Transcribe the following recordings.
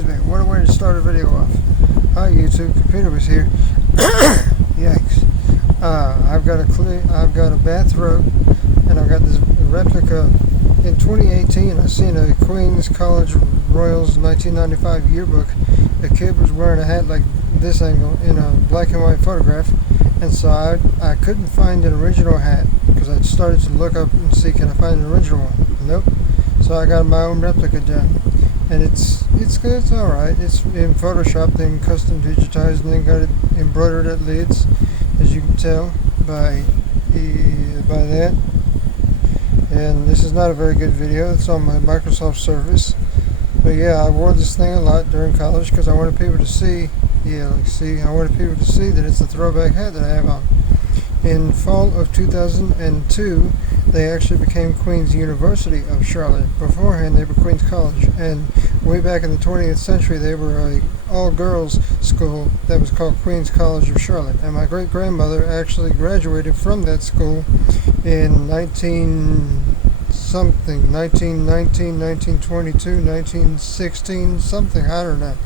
Excuse me, what a way to start a video off. Hi YouTube, computer was here. Yikes. I've got a bathrobe, and I've got this replica. In 2018, I seen a Queens College Royals 1995 yearbook. A kid was wearing a hat like this angle in a black and white photograph, and so I couldn't find an original hat because I started to look up and see, can I find an original one? Nope. So I got my own replica done, and it's good. It's all right. It's in Photoshop, then custom digitized, and then got it embroidered at lids, as you can tell by that. And this is not a very good video. It's on my Microsoft Surface. But yeah, I wore this thing a lot during college because I wanted people to see. I wanted people to see that it's a throwback hat that I have on. In fall of 2002, they actually became Queens University of Charlotte. Beforehand, they were Queens College, and way back in the 20th century, they were a all-girls school that was called Queens College of Charlotte. And my great-grandmother actually graduated from that school in 1919, 1922, 1916, something, I don't know.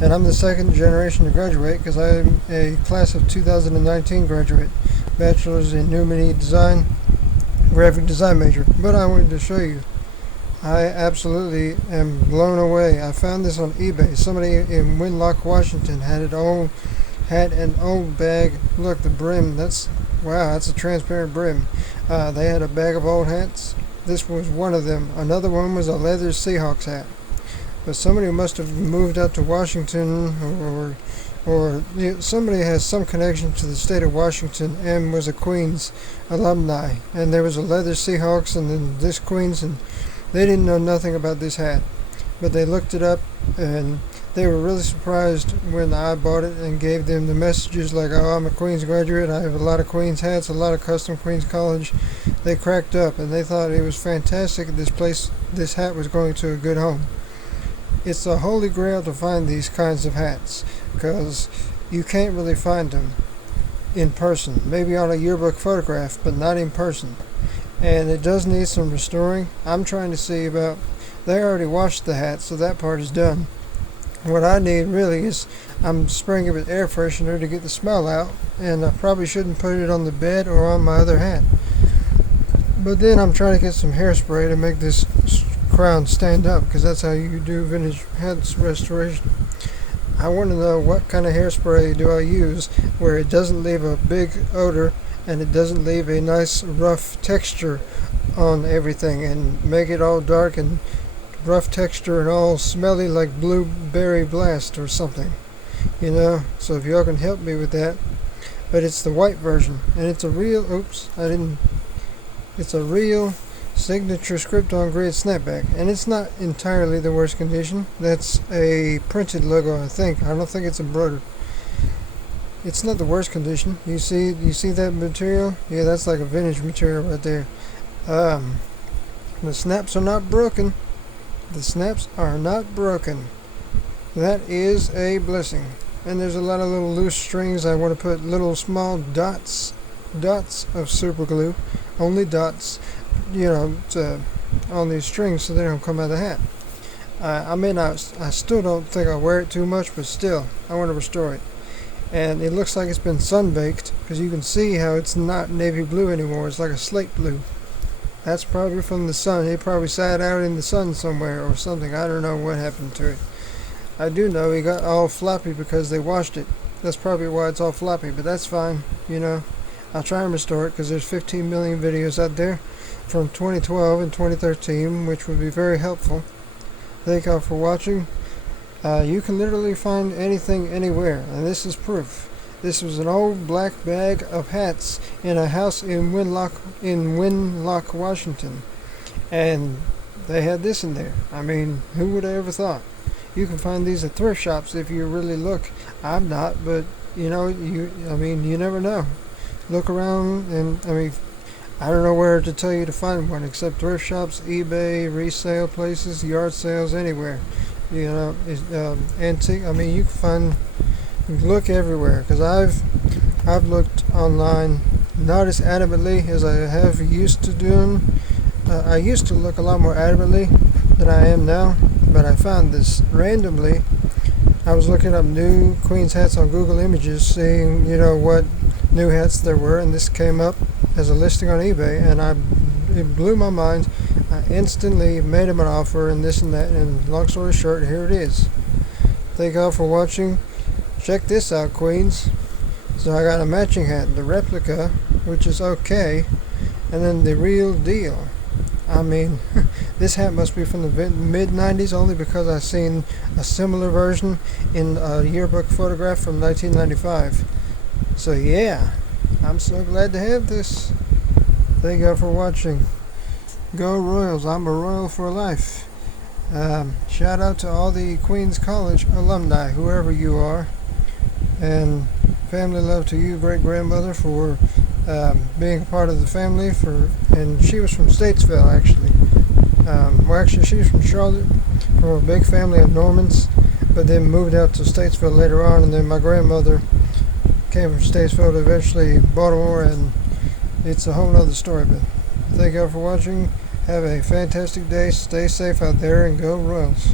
And I'm the second generation to graduate because I'm a class of 2019 graduate, bachelor's in new media design, graphic design major. But I wanted to show you, I absolutely am blown away. I found this on eBay. Somebody in Winlock, Washington had an old bag. Look, the brim, wow, that's a transparent brim. They had a bag of old hats. This was one of them. Another one was a leather Seahawks hat. But somebody must have moved out to Washington, or somebody has some connection to the state of Washington and was a Queens alumni. And there was a leather Seahawks and then this Queens, and they didn't know nothing about this hat. But they looked it up, and they were really surprised when I bought it and gave them the messages like, oh, I'm a Queens graduate, I have a lot of Queens hats, a lot of custom Queens College. They cracked up, and they thought it was fantastic. This hat was going to a good home. It's a holy grail to find these kinds of hats because you can't really find them in person. Maybe on a yearbook photograph, but not in person. And it does need some restoring. I'm trying to see about, they already washed the hat, so that part is done. What I need really is, I'm spraying it with air freshener to get the smell out, and I probably shouldn't put it on the bed or on my other hat. But then I'm trying to get some hairspray to make this crown stand up, because that's how you do vintage hats restoration. I want to know what kind of hairspray do I use where it doesn't leave a big odor and it doesn't leave a nice rough texture on everything and make it all dark and rough texture and all smelly like blueberry blast or something, so if y'all can help me with that. But it's the white version, and it's a real it's a real signature script on grid snapback, and it's not entirely the worst condition. That's a printed logo, I think. I don't think it's embroidered. It's not the worst condition. You see that material? Yeah, that's like a vintage material right there. The snaps are not broken. The snaps are not broken. That is a blessing. And there's a lot of little loose strings. I want to put little small dots of super glue, only dots, on these strings so they don't come out of the hat. I still don't think I'll wear it too much, but still, I want to restore it. And it looks like it's been sun-baked, because you can see how it's not navy blue anymore. It's like a slate blue. That's probably from the sun. It probably sat out in the sun somewhere or something. I don't know what happened to it. I do know it got all floppy because they washed it. That's probably why it's all floppy, but that's fine, I'll try and restore it because there's 15 million videos out there from 2012 and 2013, which would be very helpful. Thank y'all for watching. You can literally find anything anywhere, and this is proof. This was an old black bag of hats in a house in Winlock, Washington, and they had this in there. I mean, who would have ever thought? You can find these at thrift shops if you really look. I'm not, but you never know. Look around, and I don't know where to tell you to find one except thrift shops, eBay, resale places, yard sales, anywhere. Antique. You can look everywhere, because I've looked online, not as adamantly as I have used to doing. I used to look a lot more adamantly than I am now, but I found this randomly. I was looking up new Queens hats on Google Images, seeing what new hats there were, and this came up as a listing on eBay, and it blew my mind. I instantly made him an offer and this and that, and long story short, here it is. Thank you all for watching. Check this out, Queens. So I got a matching hat, the replica, which is okay, and then the real deal. I mean, this hat must be from the mid-90s only because I've seen a similar version in a yearbook photograph from 1995. So yeah, I'm so glad to have this. Thank you all for watching. Go Royals, I'm a Royal for life. Shout out to all the Queens College alumni, whoever you are. And family love to you, great-grandmother, for being a part of the family. And she was from Statesville, actually. Actually, she was from Charlotte, from a big family of Normans, but then moved out to Statesville later on. And then my grandmother came from Statesville to eventually Baltimore, and it's a whole nother story. But thank you all for watching. Have a fantastic day. Stay safe out there, and go Royals.